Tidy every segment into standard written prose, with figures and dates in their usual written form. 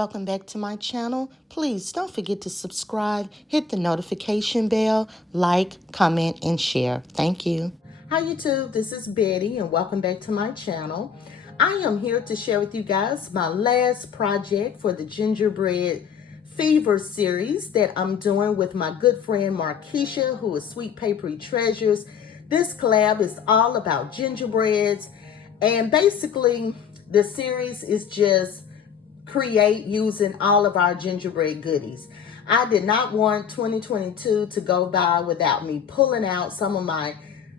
Welcome back to my channel. Please don't forget to subscribe, hit the notification bell, like, comment, and share. Thank you. Hi YouTube, this is Betty and welcome back to my channel. I am here to share with you guys my last project for the Gingerbread Fever series that I'm doing with my good friend Markeisha, who is Sweet Papery Treasures. This collab is all about gingerbreads, and basically the series is just create using all of our gingerbread goodies. I did not want 2022 to go by without me pulling out some of my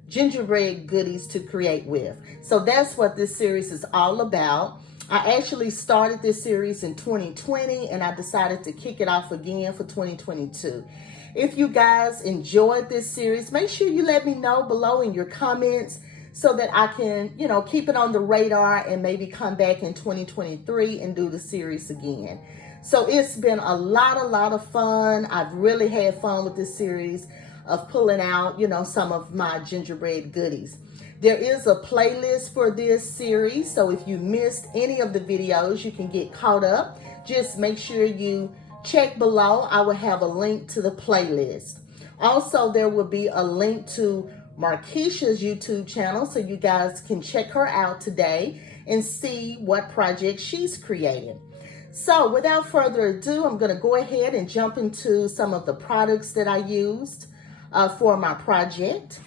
gingerbread goodies to create with. So that's what this series is all about. I actually started this series in 2020 and I decided to kick it off again for 2022. If you guys enjoyed this series, make sure you let me know below in your comments so that I can, keep it on the radar and maybe come back in 2023 and do the series again. So it's been a lot of fun. I've really had fun with this series of pulling out, some of my gingerbread goodies. There is a playlist for this series, so if you missed any of the videos, you can get caught up. Just make sure you check below. I will have a link to the playlist. Also, there will be a link to Markeisha's YouTube channel, so you guys can check her out today and see what project she's creating. So without further ado, I'm going to go ahead and jump into some of the products that I used for my project.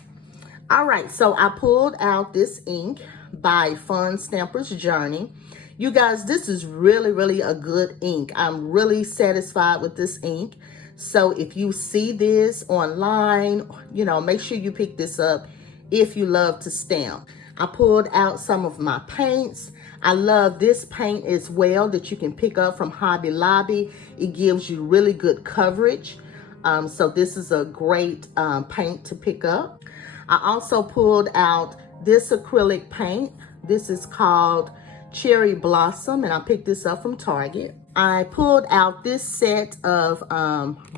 All right, so I pulled out this ink by Fun Stamper's Journey. You guys, this is really a good ink. I'm really satisfied with this ink. So if you see this online, make sure you pick this up if you love to stamp. I pulled out some of my paints. I love this paint as well that you can pick up from Hobby Lobby. It gives you really good coverage. So this is a great paint to pick up. I also pulled out this acrylic paint. This is called Cherry Blossom, and I picked this up from Target. I pulled out this set of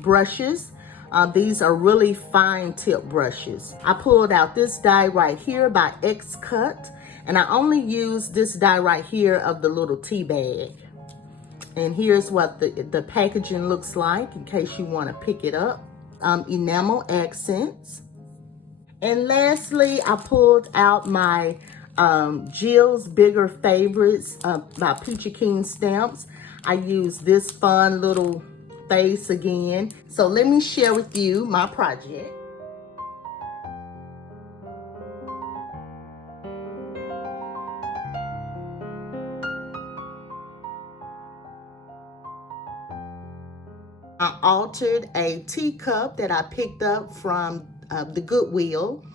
brushes. These are really fine tip brushes. I pulled out this die right here by X-Cut, and I only used this die right here of the little tea bag. And here's what the packaging looks like in case you want to pick it up. Enamel accents. And lastly, I pulled out my Jill's Bigger Favorites by Peachy Keen Stamps. I used this fun little face again. So let me share with you my project. I altered a teacup that I picked up from the Goodwill.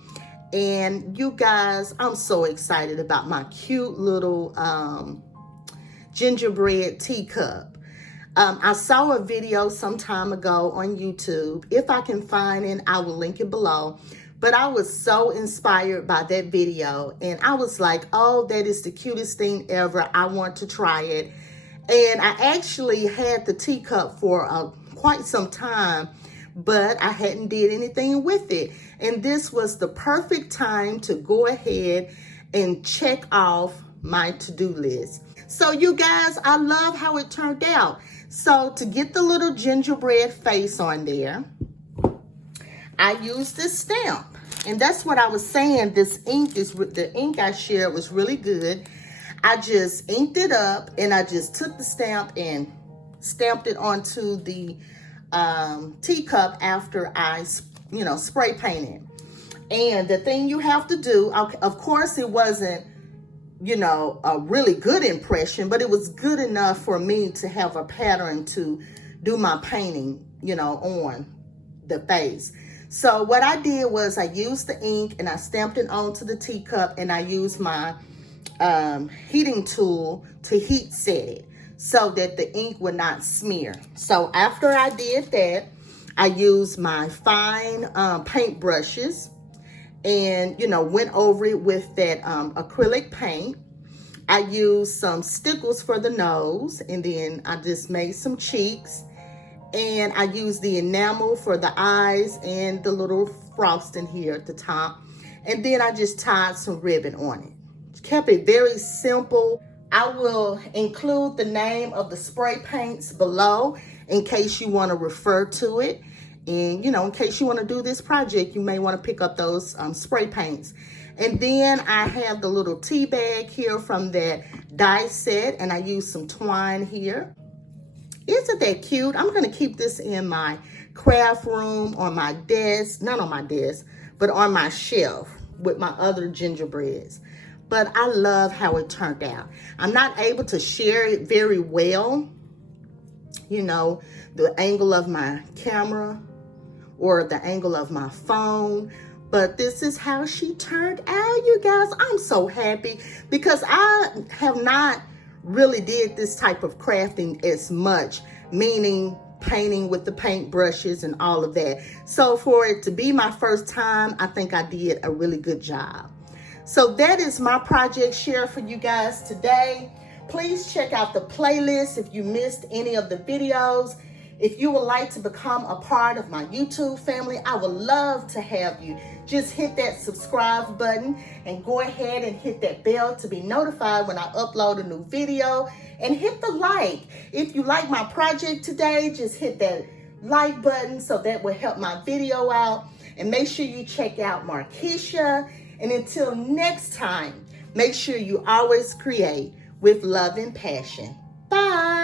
And you guys, I'm so excited about my cute little gingerbread teacup. I saw a video some time ago on YouTube. If I can find it, I will link it below. But I was so inspired by that video. And I was like, oh, that is the cutest thing ever. I want to try it. And I actually had the teacup for quite some time, but I hadn't did anything with it. And this was the perfect time to go ahead and check off my to-do list. So you guys, I love how it turned out. So to get the little gingerbread face on there, I used this stamp. And that's what I was saying. This ink is, the ink I shared was really good. I just inked it up and I just took the stamp and stamped it onto the teacup after I, spray painted. And the thing you have to do, of course it wasn't, a really good impression, but it was good enough for me to have a pattern to do my painting, on the face. So what I did was I used the ink and I stamped it onto the teacup, and I used my heating tool to heat set it so that the ink would not smear. So after I did that, I used my fine paint brushes and, went over it with that acrylic paint. I used some stickles for the nose, and then I just made some cheeks. And I used the enamel for the eyes and the little frosting here at the top. And then I just tied some ribbon on it. Kept it very simple. I will include the name of the spray paints below in case you want to refer to it. And, in case you want to do this project, you may want to pick up those spray paints. And then I have the little tea bag here from that die set, and I use some twine here. Isn't that cute? I'm going to keep this in my craft room, on my desk, not on my desk, but on my shelf with my other gingerbreads. But I love how it turned out. I'm not able to share it very well, the angle of my camera or the angle of my phone. But this is how she turned out, you guys. I'm so happy because I have not really did this type of crafting as much, meaning painting with the paint brushes and all of that. So for it to be my first time, I think I did a really good job. So that is my project share for you guys today. Please check out the playlist if you missed any of the videos. If you would like to become a part of my YouTube family, I would love to have you. Just hit that subscribe button and go ahead and hit that bell to be notified when I upload a new video. And hit the like. If you like my project today, just hit that like button so that will help my video out. And make sure you check out Markeisha. And until next time, make sure you always create with love and passion. Bye.